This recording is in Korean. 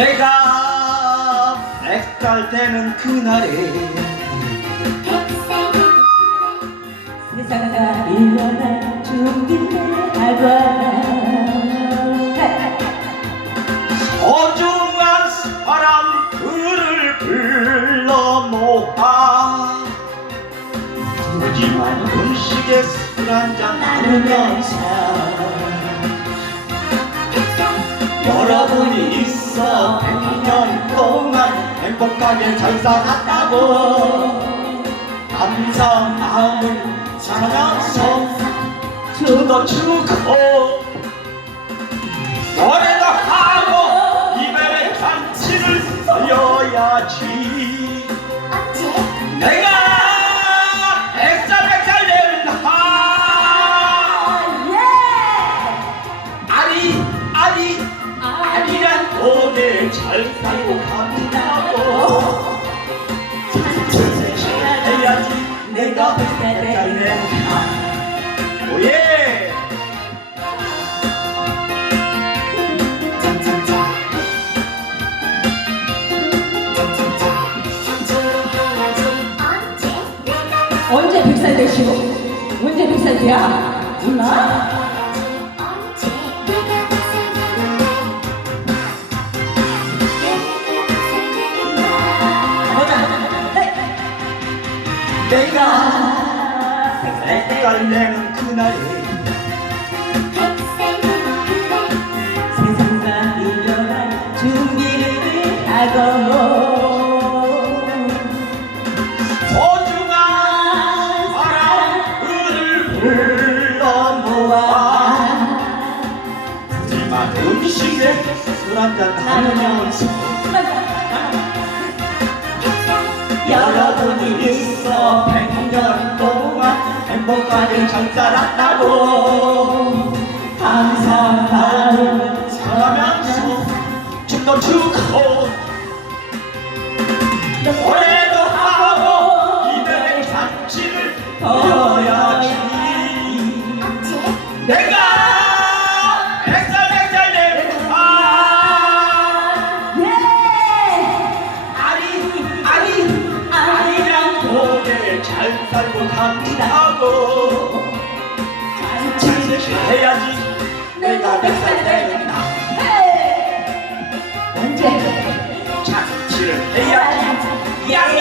내가 백살 되는 그날에 세상과 일어날 준비를 하고. 소중한 사람들을 불러 모아. 푸짐한 음식에 술 한잔 나누면서 행복하게 잘 살았다고. 감사한 마음을 전하면서. 주도 주고 언제 백살 되시고? 언제 백살 돼야? 몰라? 내가 백살 되는 그날에 세상과 일어날 준비를 하고 모아. 푸짐한 음식에 술 한잔 하면서 여러분이 있어 백년 동안 행복하게 잘 살았다고. 감사한 마음을 전하면서 춤도 추고 잘 살고 산다고. 잘 해야지. 내가 백살 되나 언제 착취를 해야지. 네. 야해.